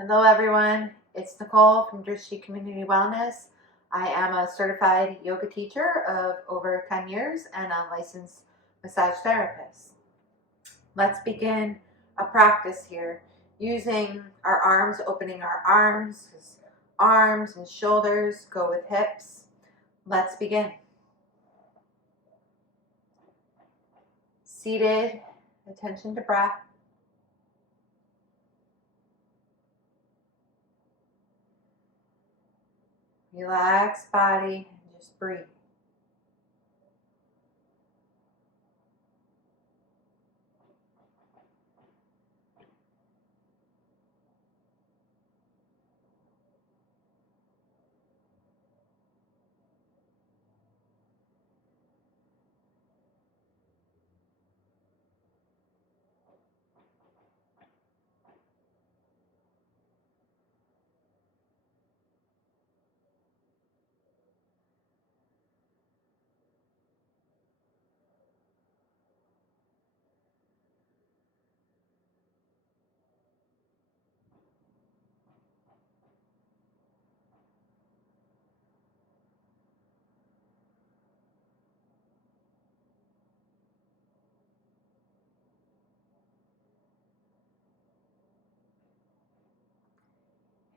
Hello everyone, it's Nicole from Drishti Community Wellness. I am a certified yoga teacher of over 10 years and a licensed massage therapist. Let's begin a practice here using our arms, opening our arms. Arms and shoulders go with hips. Let's begin. Seated, attention to breath. Relax body and just breathe.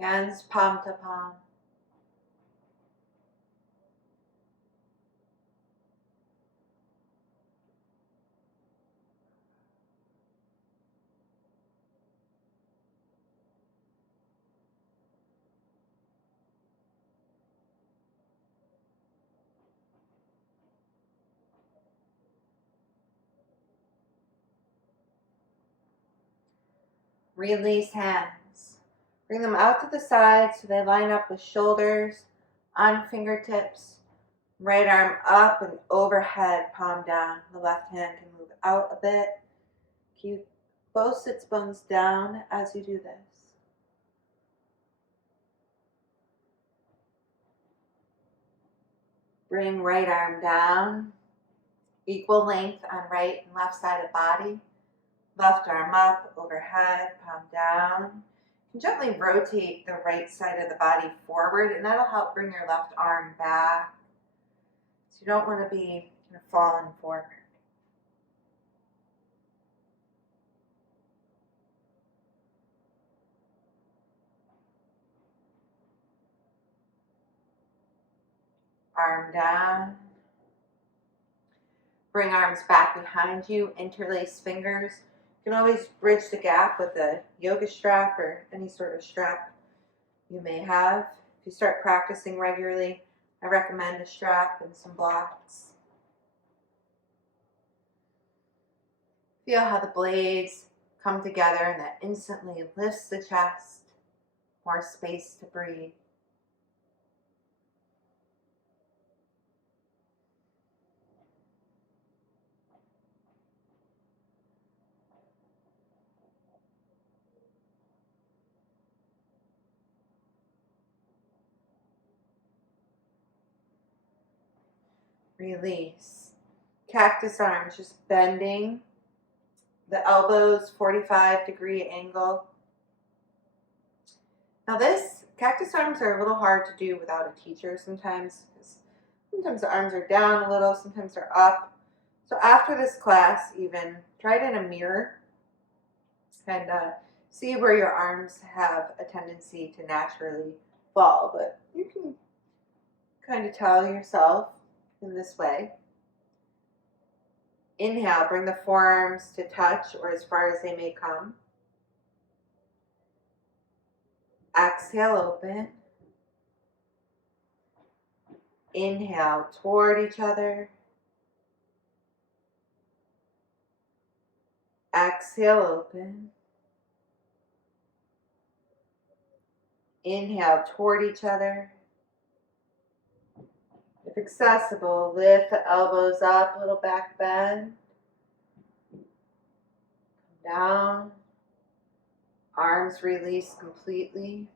Hands palm to palm. Release hands. Bring them out to the side so they line up with shoulders on fingertips. Right arm up and overhead, palm down. The left hand can move out a bit. Keep both sits bones down as you do this. Bring right arm down. Equal length on right and left side of body. Left arm up, overhead, palm down. You can gently rotate the right side of the body forward, and that'll help bring your left arm back. So you don't want to be falling forward. Arm down. Bring arms back behind you, interlace fingers. You can always bridge the gap with a yoga strap or any sort of strap you may have. If you start practicing regularly, I recommend a strap and some blocks. Feel how the blades come together and that instantly lifts the chest, more space to breathe. Release. Cactus arms, just bending the elbows, 45-degree angle. Now this, cactus arms are a little hard to do without a teacher sometimes. Sometimes the arms are down a little, sometimes they're up. So after this class, even, try it in a mirror and see where your arms have a tendency to naturally fall. But you can kind of tell yourself in this way. Inhale, bring the forearms to touch or as far as they may come. Exhale, open. Inhale, toward each other. Exhale, open. Inhale, toward each other. If accessible, lift the elbows up, little back bend. Come down. Arms release completely.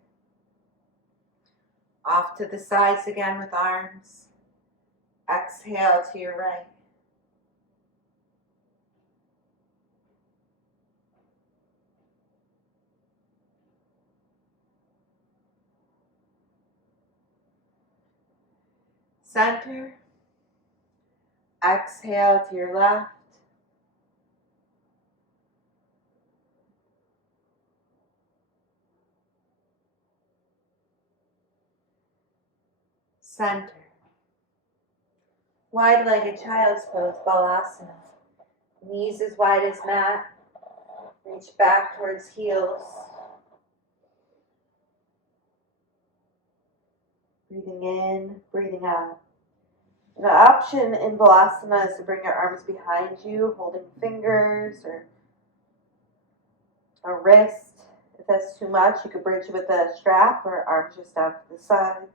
Off to the sides again with arms. Exhale to your right. Center. Exhale to your left. Center. Wide-legged child's pose, Balasana. Knees as wide as mat. Reach back towards heels. Breathing in, breathing out. The option in Balasana is to bring your arms behind you, holding fingers or a wrist. If that's too much, you could bridge with a strap or arms just out to the sides.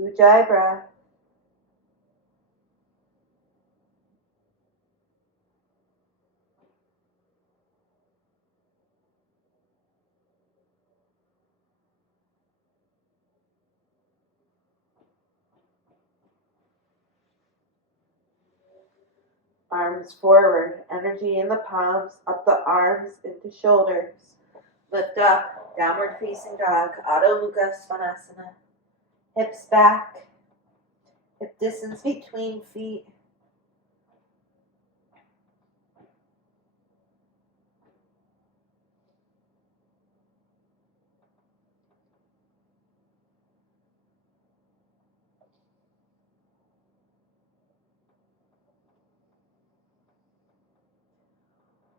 Ujjayi breath. Arms forward, energy in the palms, up the arms into shoulders. Lift up, downward facing dog, Adho Mukha Svanasana. Hips back, hip distance between feet.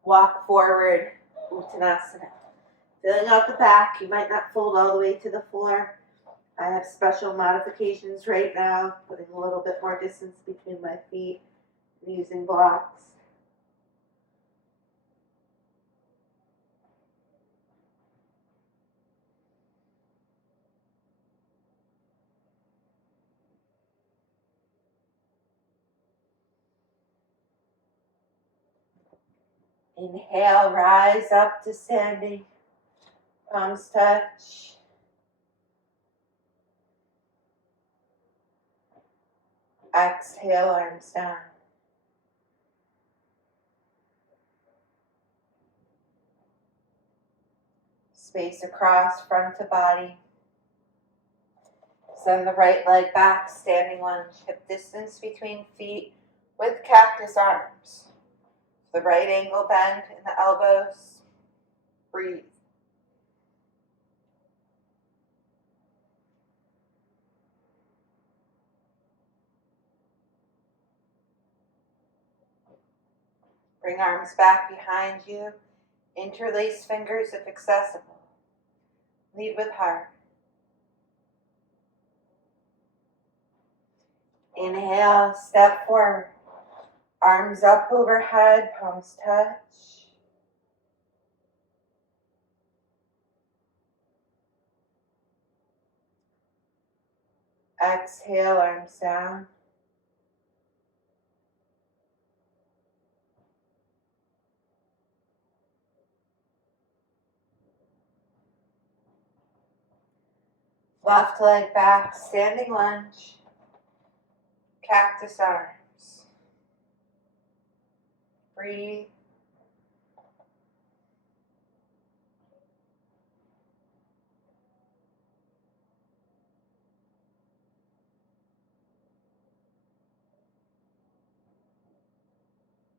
Walk forward, Uttanasana. Filling out the back, you might not fold all the way to the floor. I have special modifications right now, putting a little bit more distance between my feet and using blocks. Inhale, rise up to standing. Palms touch. Exhale, arms down. Space across, front to body. Send the right leg back, standing lunge. Hip distance between feet with cactus arms. The right ankle bend in the elbows. Breathe. Bring arms back behind you. Interlace fingers if accessible. Lead with heart. Inhale, step forward. Arms up overhead, palms touch. Exhale, arms down. Left leg back, standing lunge. Cactus arms. Breathe.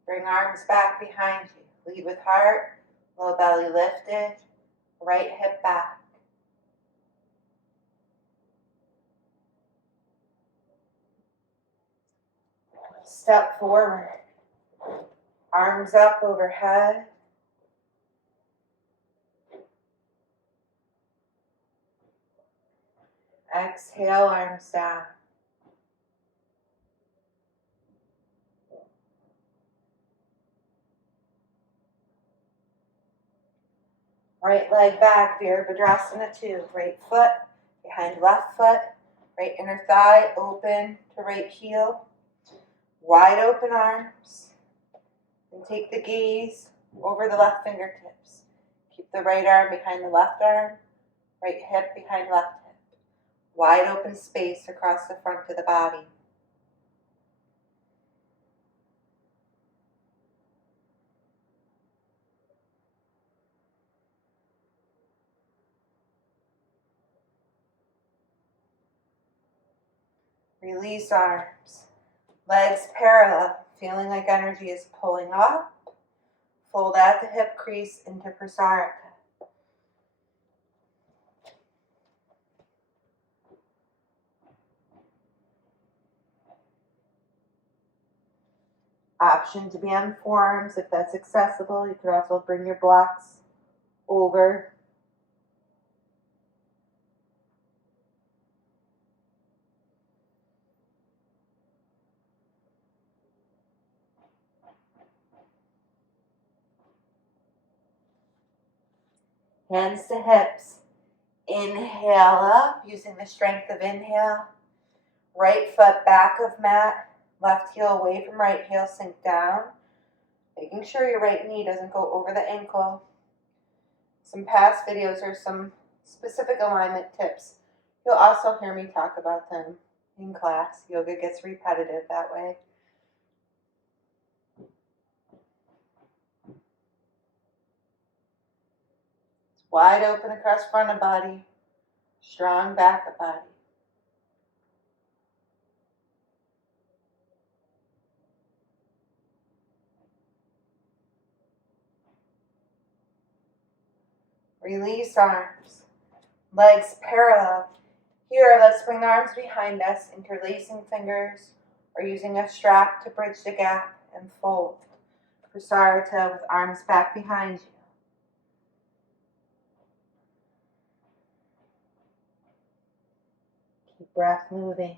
Bring arms back behind you. Lead with heart, low belly lifted, right hip back. Step forward. Arms up overhead. Exhale, arms down. Right leg back, Virabhadrasana 2. Right foot behind left foot. Right inner thigh open to right heel. Wide open arms. And take the gaze over the left fingertips. Keep the right arm behind the left arm. Right hip behind left hip. Wide open space across the front of the body. Release arms. Legs parallel, feeling like energy is pulling up. Fold at the hip crease into Prasarika. Option to be on forearms if that's accessible. You could also bring your blocks over. Hands to hips. Inhale up using the strength of inhale. Right foot back of mat. Left heel away from right heel, sink down. Making sure your right knee doesn't go over the ankle. Some past videos are some specific alignment tips. You'll also hear me talk about them in class. Yoga gets repetitive that way. It's wide open across front of body, strong back of body. Release arms, legs parallel. Here, let's bring the arms behind us, interlacing fingers, or using a strap to bridge the gap and fold. Prasarita with arms back behind you. Keep breath moving.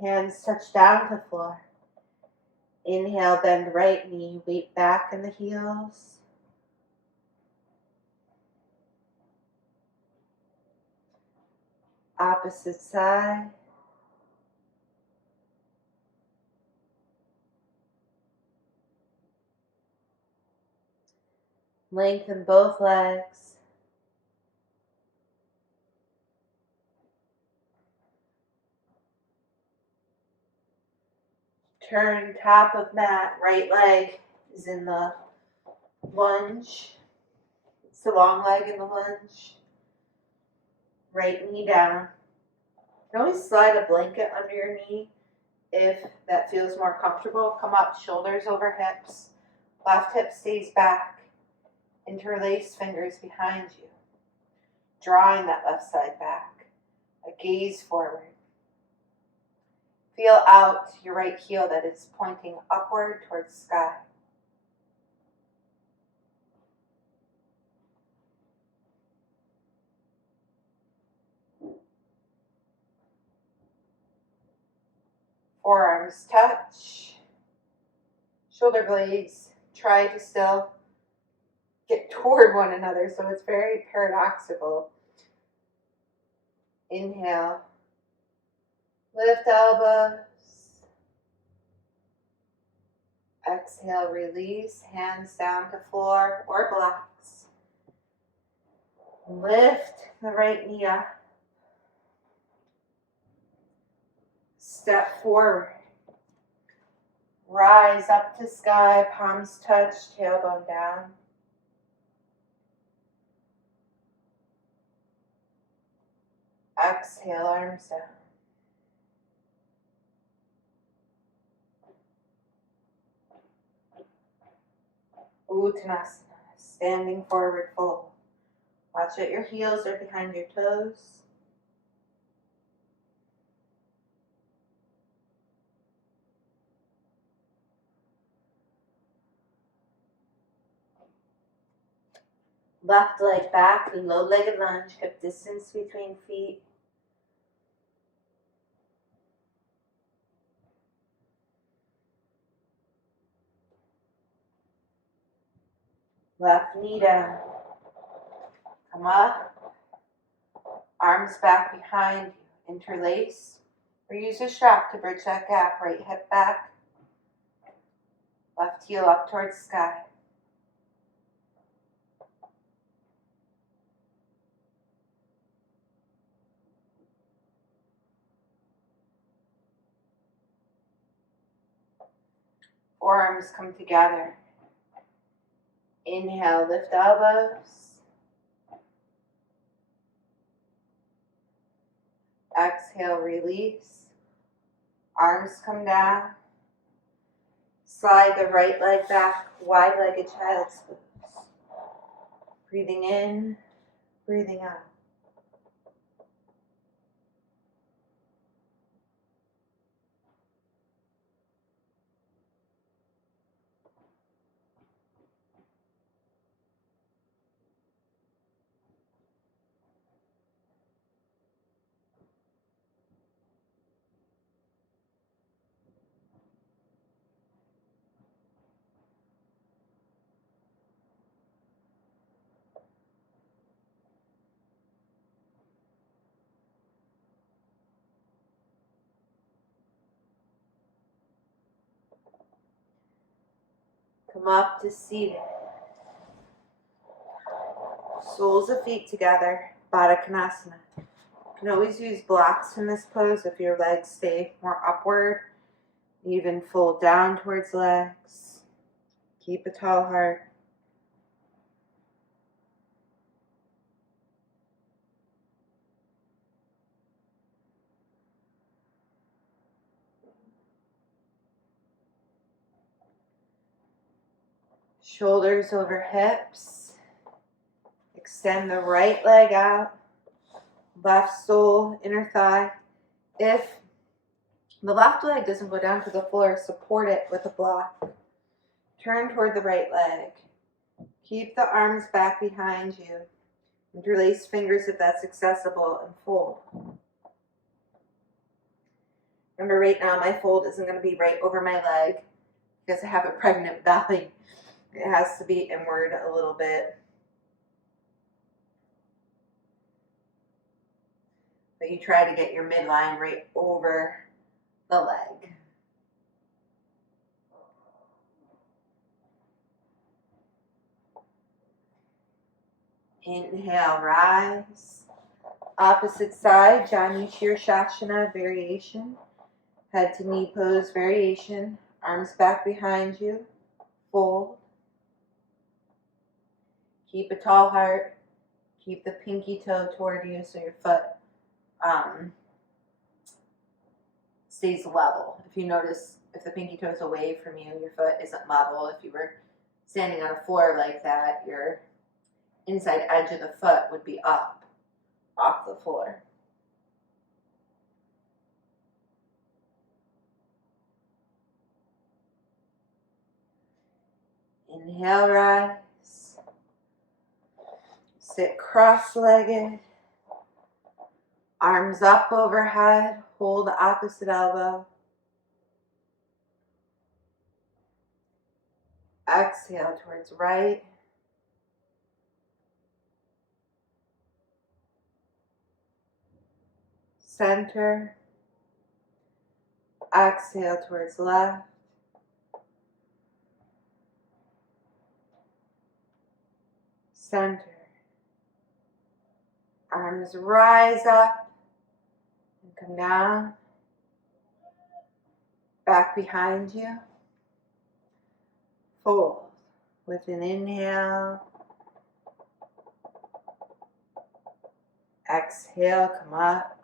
Hands touch down to floor. Inhale, bend right knee, weight back in the heels. Opposite side. Lengthen both legs. Turn top of mat, right leg is in the lunge. It's the long leg in the lunge. Right knee down. You can always slide a blanket under your knee if that feels more comfortable. Come up, shoulders over hips. Left hip stays back. Interlace fingers behind you. Drawing that left side back. A gaze forward. Feel out your right heel that is pointing upward towards sky. Forearms touch. Shoulder blades try to still get toward one another, so it's very paradoxical. Inhale. Lift elbows. Exhale, release, hands down to floor or blocks. Lift the right knee up. Step forward. Rise up to sky, palms touch, tailbone down. Exhale, arms down. Uttanasana, standing forward fold. Watch that your heels are behind your toes. Left leg back, low-legged lunge, hip distance between feet. Left knee down. Come up. Arms back behind you. Interlace. Or use a strap to bridge that gap. Right hip back. Left heel up towards sky. Forearms come together. Inhale, lift elbows. Exhale, release. Arms come down. Slide the right leg back, wide-legged child's pose. Breathing in, breathing out. Come up to seated. Soles of feet together, Baddha Konasana. You can always use blocks in this pose if your legs stay more upward. Even fold down towards legs. Keep a tall heart. Shoulders over hips. Extend the right leg out. Left sole, inner thigh. If the left leg doesn't go down to the floor, support it with a block. Turn toward the right leg. Keep the arms back behind you. Interlace fingers if that's accessible and fold. Remember, right now my fold isn't going to be right over my leg because I have a pregnant belly. It has to be inward a little bit. But you try to get your midline right over the leg. Inhale, rise. Opposite side, Janu Shirshasana variation. Head to knee pose variation. Arms back behind you. Fold. Keep a tall heart. Keep the pinky toe toward you so your foot stays level. If you notice, if the pinky toe is away from you, your foot isn't level. If you were standing on a floor like that, your inside edge of the foot would be up off the floor. Inhale, rise. Sit cross-legged. Arms up overhead. Hold the opposite elbow. Exhale towards right. Center. Exhale towards left. Center. Arms rise up and come down. Back behind you. Fold with an inhale. Exhale, come up.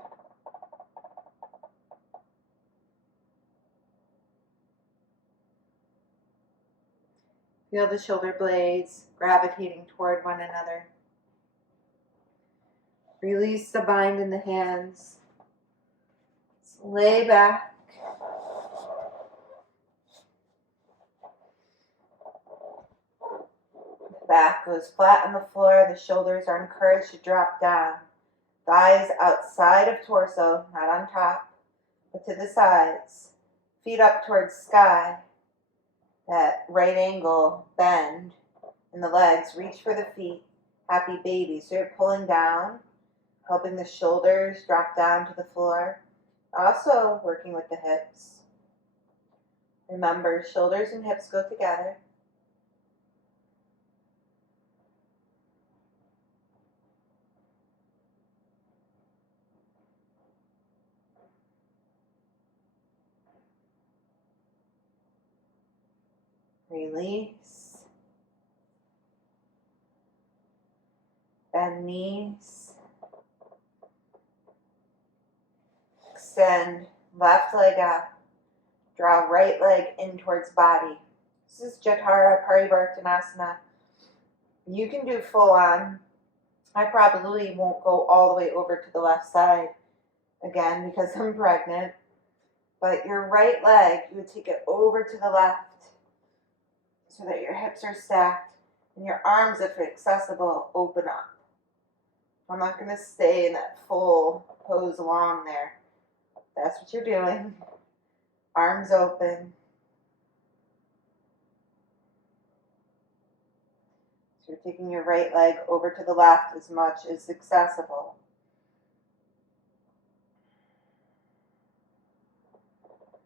Feel the shoulder blades gravitating toward one another. Release the bind in the hands. Lay back. Back goes flat on the floor. The shoulders are encouraged to drop down. Thighs outside of torso, not on top, but to the sides. Feet up towards sky. That right angle bend in the legs. Reach for the feet. Happy baby. So you're pulling down, helping the shoulders drop down to the floor. Also working with the hips. Remember, shoulders and hips go together. Release. Bend knees. Extend left leg out. Draw right leg in towards body. This is Jatara Parivartanasana. You can do full on. I probably won't go all the way over to the left side again because I'm pregnant. But your right leg, you would take it over to the left so that your hips are stacked and your arms, if accessible, open up. I'm not going to stay in that full pose long there. That's what you're doing. Arms open. So you're taking your right leg over to the left as much as accessible.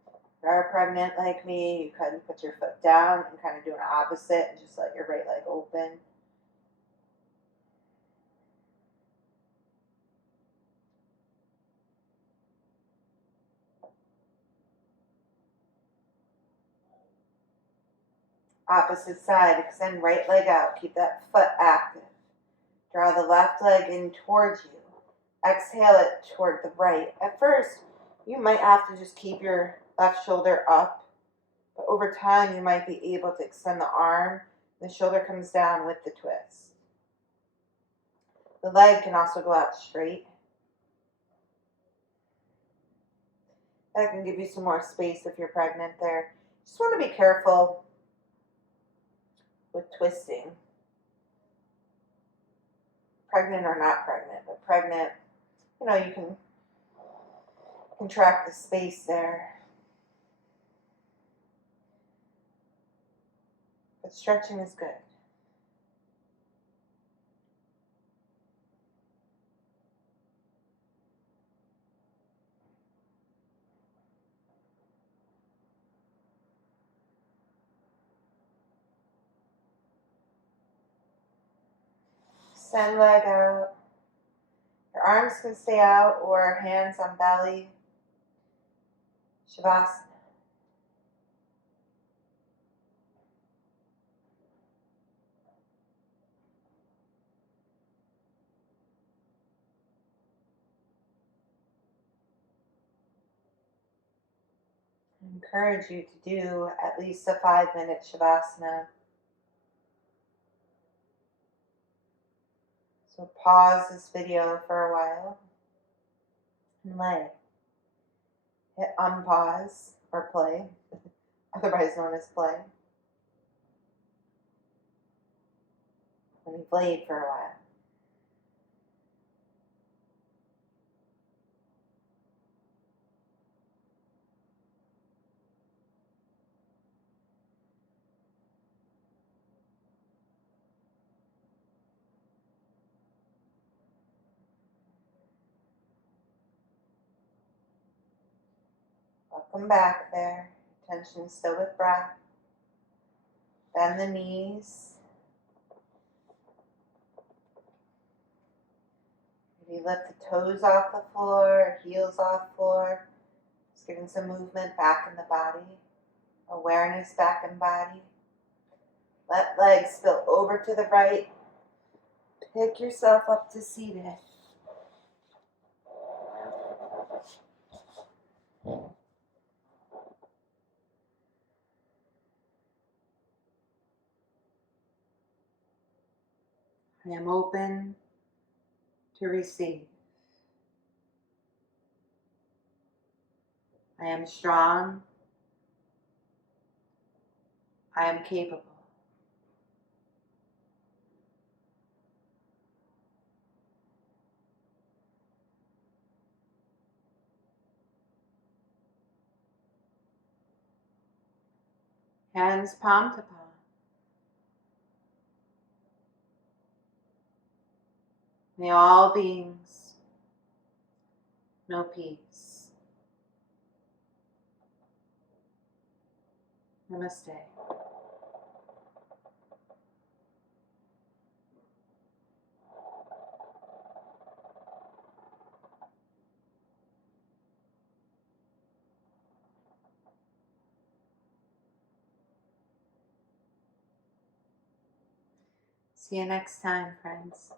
If you are pregnant like me, you can put your foot down and kind of do an opposite and just let your right leg open. Opposite side, extend right leg out. Keep that foot active. Draw the left leg in towards you. Exhale it toward the right. At first, you might have to just keep your left shoulder up. But over time, you might be able to extend the arm. The shoulder comes down with the twist. The leg can also go out straight. That can give you some more space if you're pregnant there. Just want to be careful with twisting. Pregnant or not pregnant, but pregnant, you can contract the space there. But stretching is good. Send leg out. Your arms can stay out or hands on belly. Shavasana. I encourage you to do at least a 5-minute Shavasana. So pause this video for a while and lay. Hit unpause or play, otherwise known as play, when you've laid for a while. Welcome back there. Attention still with breath. Bend the knees. Maybe lift the toes off the floor, heels off floor. Just getting some movement back in the body. Awareness back in body. Let legs spill over to the right. Pick yourself up to seated. I am open to receive. I am strong. I am capable. Hands palm to palm. May all beings know peace. Namaste. See you next time, friends.